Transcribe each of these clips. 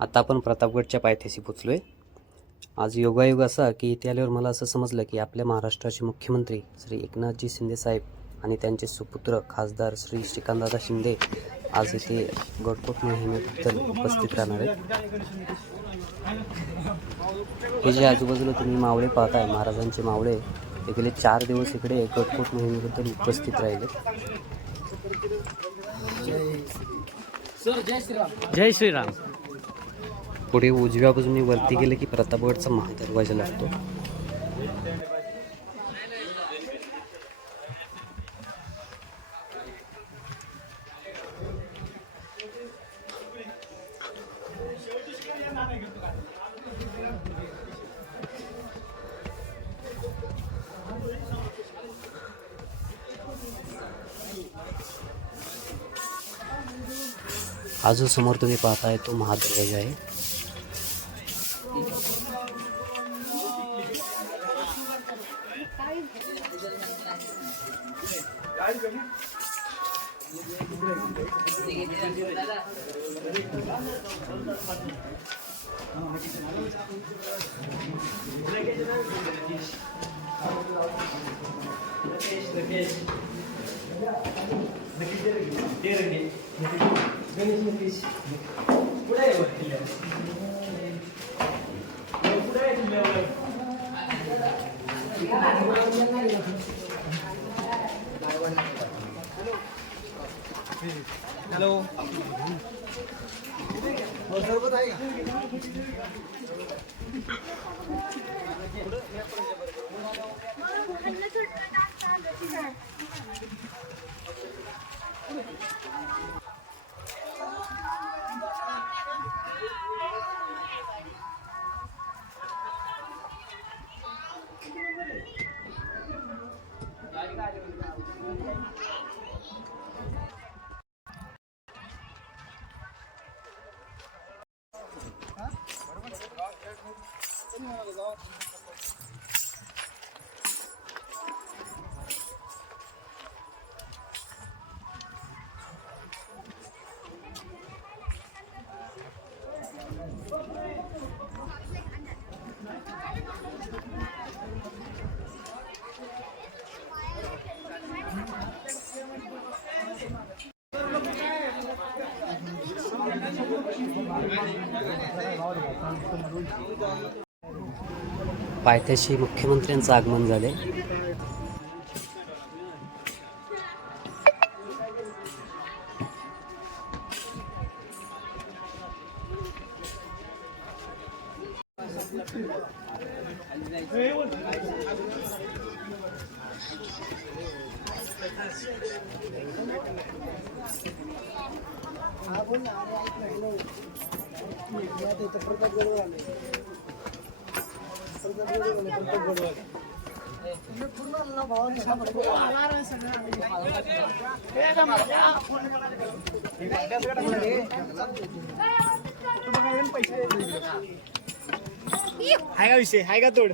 आता आपण प्रतापगडच्या पायथ्याशी पोचलो आहे आज योगायोग असा की इथे आल्यावर मला असं समजलं की आपल्या महाराष्ट्राचे मुख्यमंत्री श्री एकनाथजी शिंदे साहेब आणि त्यांचे सुपुत्र खासदार श्री श्रीकांतदादा शिंदे आज इथे गडकोट मोहिमेबद्दल उपस्थित राहणार आहेत. हे जे आजूबाजूला तुम्ही मावळे पाहताय महाराजांचे मावळे ते गेले चार दिवस इकडे गडकोट मोहिमेबद्दल उपस्थित राहिले. जय श्रीराम. पुढे उजव्या बाजूने वरती गेले की प्रतापगडचा महादरवाजा लागतो. हा जो समोर तुम्ही पाहताय तो महादरवाजा आहे. হ্যালো पायथ्याशी मुख्यमंत्र्यांचं आगमन झाले हाय का विषय हाय का तोड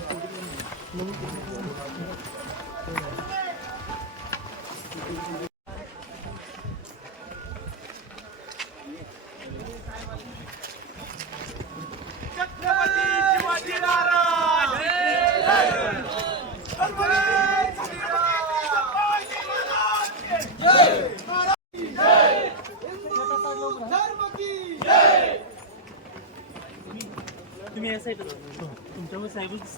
साहेब तुमच्यामुळे साहेबच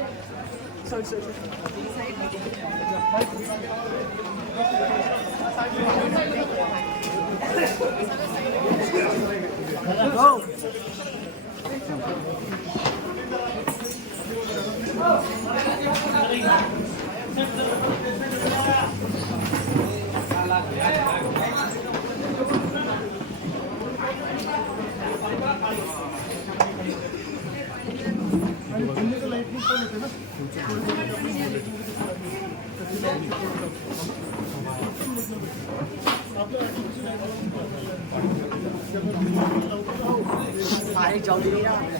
Go. Oh. Tao đi?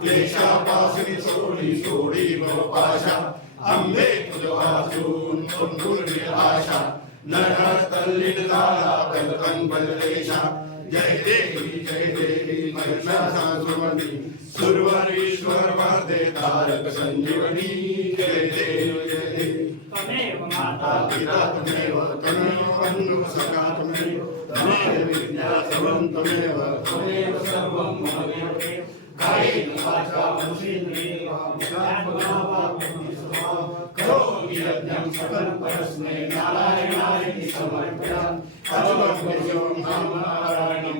क्लेशापासिनि सोडि सोडि भव पाशा अम्बे कुजवासून् कुन्कुर्णि आशा नरतल्लिनदारा कल्पन् बलरेशा जय देवी जय देवी महिषासा सुमणि सुरवरीश्वर वर्दे तारक संजीवनी जय देवी जय देवी त्वमेव माता पिता त्वमेव त्वमेव बन्धुः सखा त्वमेव सर्वं मम कायेन वाचा करोमि यज्ञं नारायणाय समर्पयामि नारायणं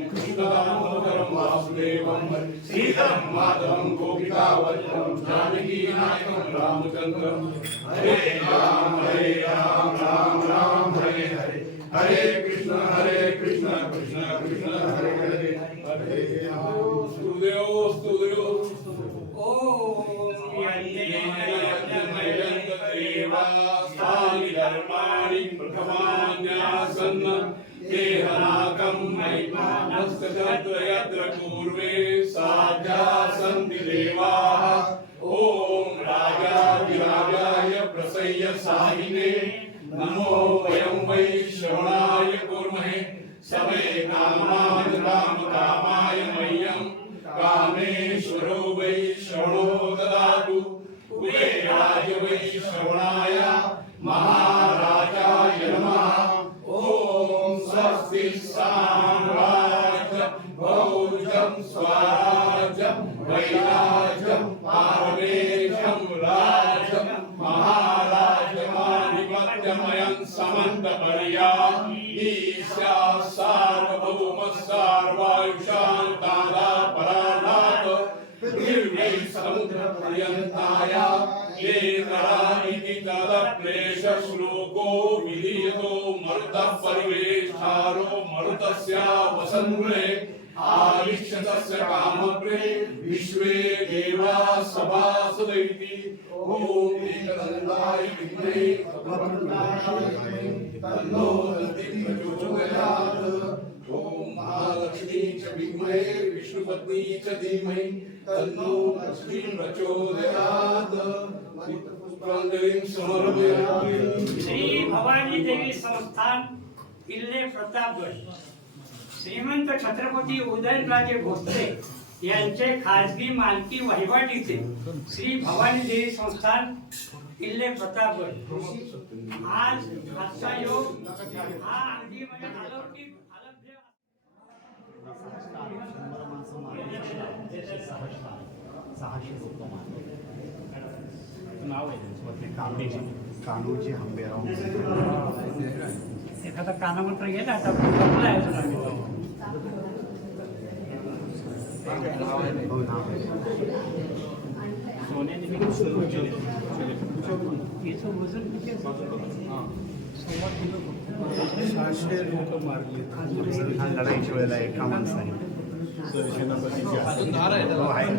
वासुदेवं सीतं माधवं गोपिकावल्लभं जानकीनायकं रामचन्द्रं। हरे राम हरे राम राम राम हरे हरे। हरे मैमानस्तत्र यत्र पूर्वे साध्या सन्ति देवाः। ॐ राजाधिराजाय प्रसय्य साहिने। नमो वयं वै श्रवणाय कुर्महे। समे कामान् राम कामाय मह्यं। कामेश्वरो वै श्रवणो मरुतस्य वसन्मूले आविश्य कामग्रे विश्वे देवा सभासदैति ॐ एकदन्ताय विद्महे वक्रतुण्डाय तन्नो दन्ति प्रचोदयात्। ॐ महालक्ष्मी च विद्महे विष्णुपत्नी च धीमहि तन्नो लक्ष्मी प्रचोदयात्। पुष्पाञ्जलिं समर्पयामि श्री भवानी देवी संस्थान किल्ले प्रतापगड श्रीमंत छत्रपती उदयनराजे भोसले यांचे खाजगी मालकी वहिवाटीचे श्री भवानी देवी संस्थान किल्ले प्रतापगड आज आजचा योग हा अगदी म्हणजे अलौकिक सहाशे लोक नाव आहे कानूजी. कानूजी हंबेराव एखादा कानामंत्र गेला आता जपला आहे अजून आम्ही वजन किती लढाईच्या वेळेला एका माणसाने आहे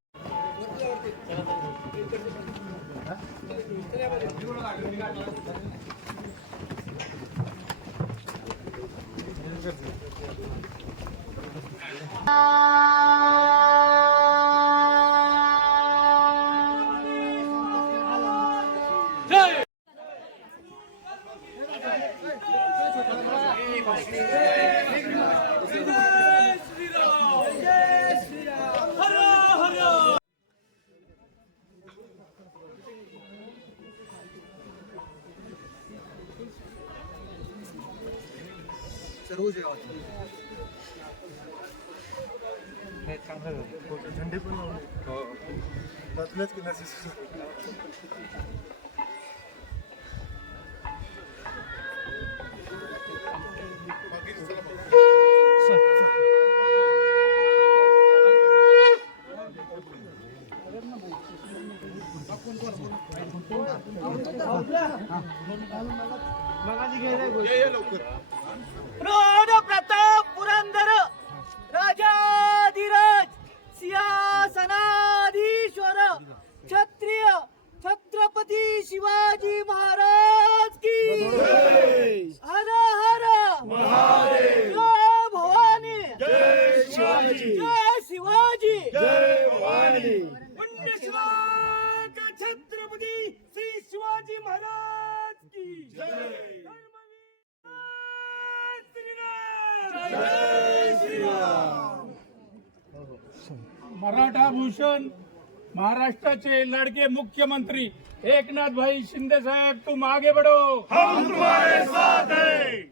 आहे. झंडे पण शिवाजी। जय शिवाजी। जय भवानी। पुण्यश्लोक छत्रपती श्री शिवाजी महाराज की। जय। मराठा भूषण महाराष्ट्राचे लड़के मुख्यमंत्री एकनाथ भाई शिंदे साहब तुम आगे बढ़ो. हम तुम्हारे साथ हैं।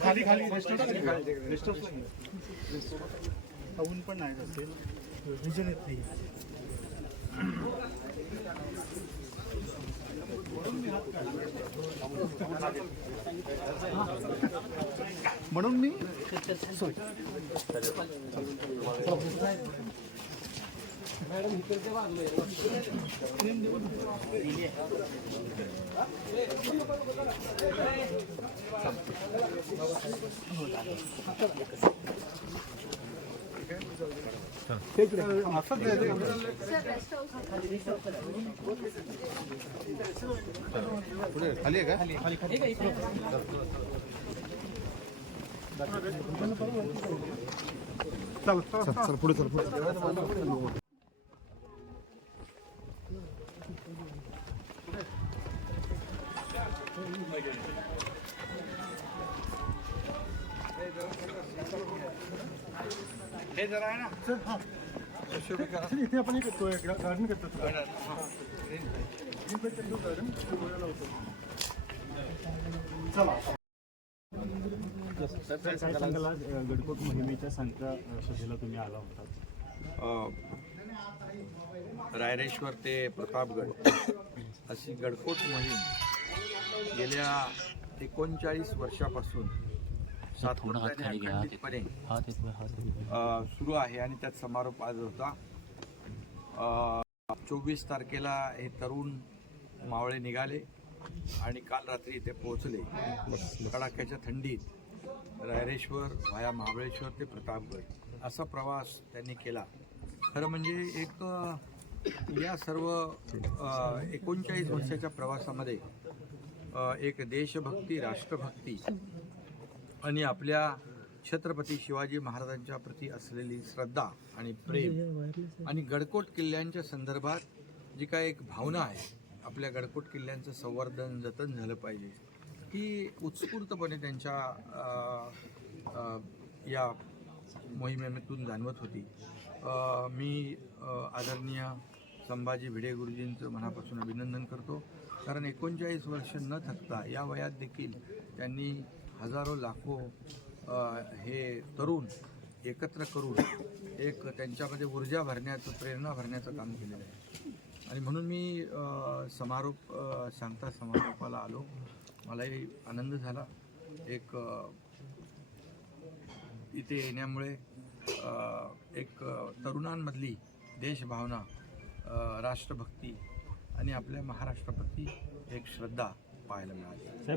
खाली खाली रेस्ट ऊन पण नाही असेल विजन येत नाही म्हणून मी खाली आहे का? चल चल. चल पुढे चल हां इथे आपण हे करतोय गार्डन करतो गडकोट मोहिमेच्या संख्या सभेला तुम्ही आला होता रायरेश्वर ते प्रतापगड अशी गडकोट मोहीम गेल्या एकोणचाळीस वर्षापासून अ, सुरू आहे आणि त्यात समारोप आज होता. चोवीस तारखेला हे तरुण मावळे निघाले आणि काल रात्री इथे पोहोचले. कडाक्याच्या थंडीत रायरेश्वर व्हाया महाबळेश्वर ते प्रतापगड असा प्रवास त्यांनी केला. खरं म्हणजे एक या सर्व एकोणचाळीस वर्षाच्या प्रवासामध्ये एक देशभक्ती राष्ट्रभक्ती आणि आपल्या छत्रपती शिवाजी महाराजांच्या प्रती असलेली श्रद्धा आणि प्रेम आणि गडकोट किल्ल्यांच्या संदर्भात जी काय एक भावना आहे आपल्या गडकोट किल्ल्यांचं संवर्धन जतन झालं पाहिजे. ही उत्स्फूर्तपणे त्यांच्या या मोहिमेतून जाणवत होती. मी आदरणीय संभाजी भिडे गुरुजींचं मनापासून अभिनंदन करतो. कारण एकोणचाळीस वर्ष न थकता या वयात देखील त्यांनी हजारो लाखो हे तरुण एकत्र करून एक त्यांच्यामध्ये ऊर्जा भरण्याचं प्रेरणा भरण्याचं काम केलेलं आहे. आणि म्हणून मी समारोप सांगता समारोपाला आलो. मलाही आनंद झाला. एक इथे येण्यामुळे एक तरुणांमधली देशभावना राष्ट्रभक्ती आणि आपल्या महाराष्ट्राप्रती एक श्रद्धा पाहायला मिळाली. ए,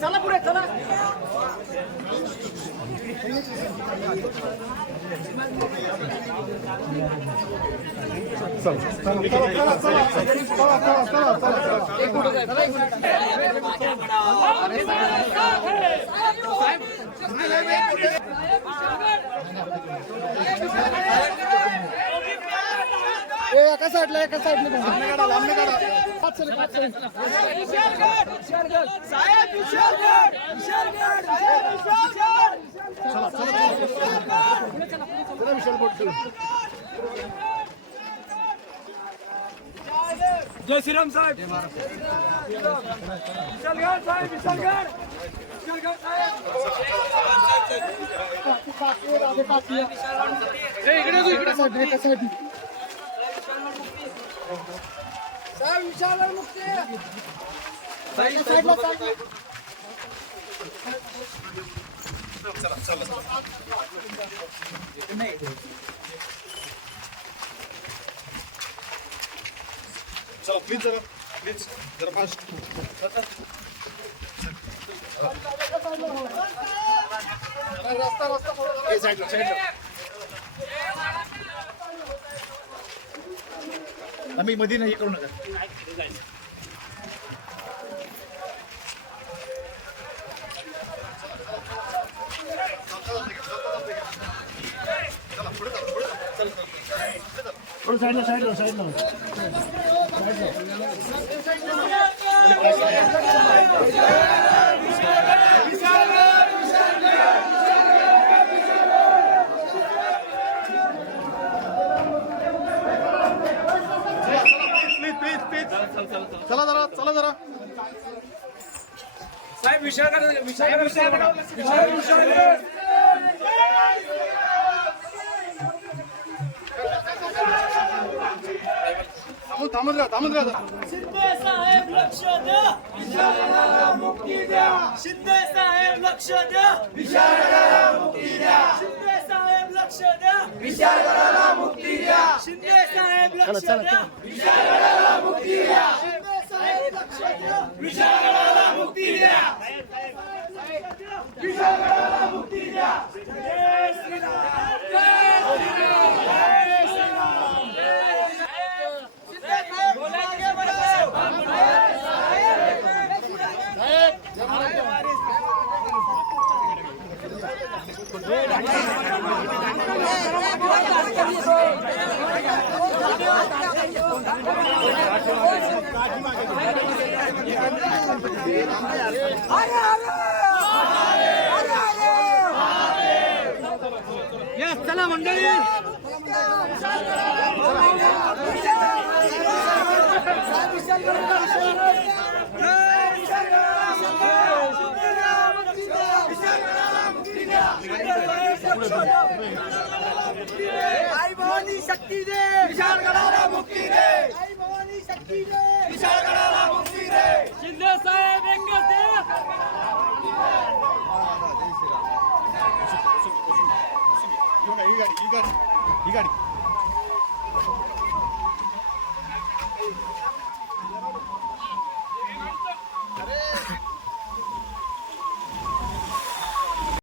चला पुढे चला. एका साईडला एका साईडला काढा काढा पाच पाच चला चला. चला विशाल बोट जय श्रीराम साहेब विशालगड साहेब विशालगड विशालगड साहेब इकडे तू इकडे साईड एका साईड साहेब विशाल मुक्ती साईडला साईडला चला प्लीज जरा प्लीज जरा फास्ट रस्ता रस्ता साईडला साईडला आम्ही मध्ये नाही करू नका. साईडला साईडला साईडला. चला जरा चला जरा. साहेब विशालगड विशालगड विशाल विशालगड थांबून थांबून राहा थांबून राहा जरा. शिंदे साहेब लक्ष द्या विशाळगडाला मुक्ती द्या शिंदे साहेब लक्ष द्या विशाळगडाला मुक्ती द्या शिंदे साहेब लक्ष द्या विशाळगडाला मुक्ती द्या शिंदे साहेब लक्ष द्या विशाळगडाला Yes, चला मंडळी विशाल आई भवानी शक्ती दे विशाळगडाला मुक्ती दे आई भवानी शक्ती दे विशाळगडाला मुक्ती दे शिंदे साहेब एकच दे ही गाडी ही गाडी ही गाडी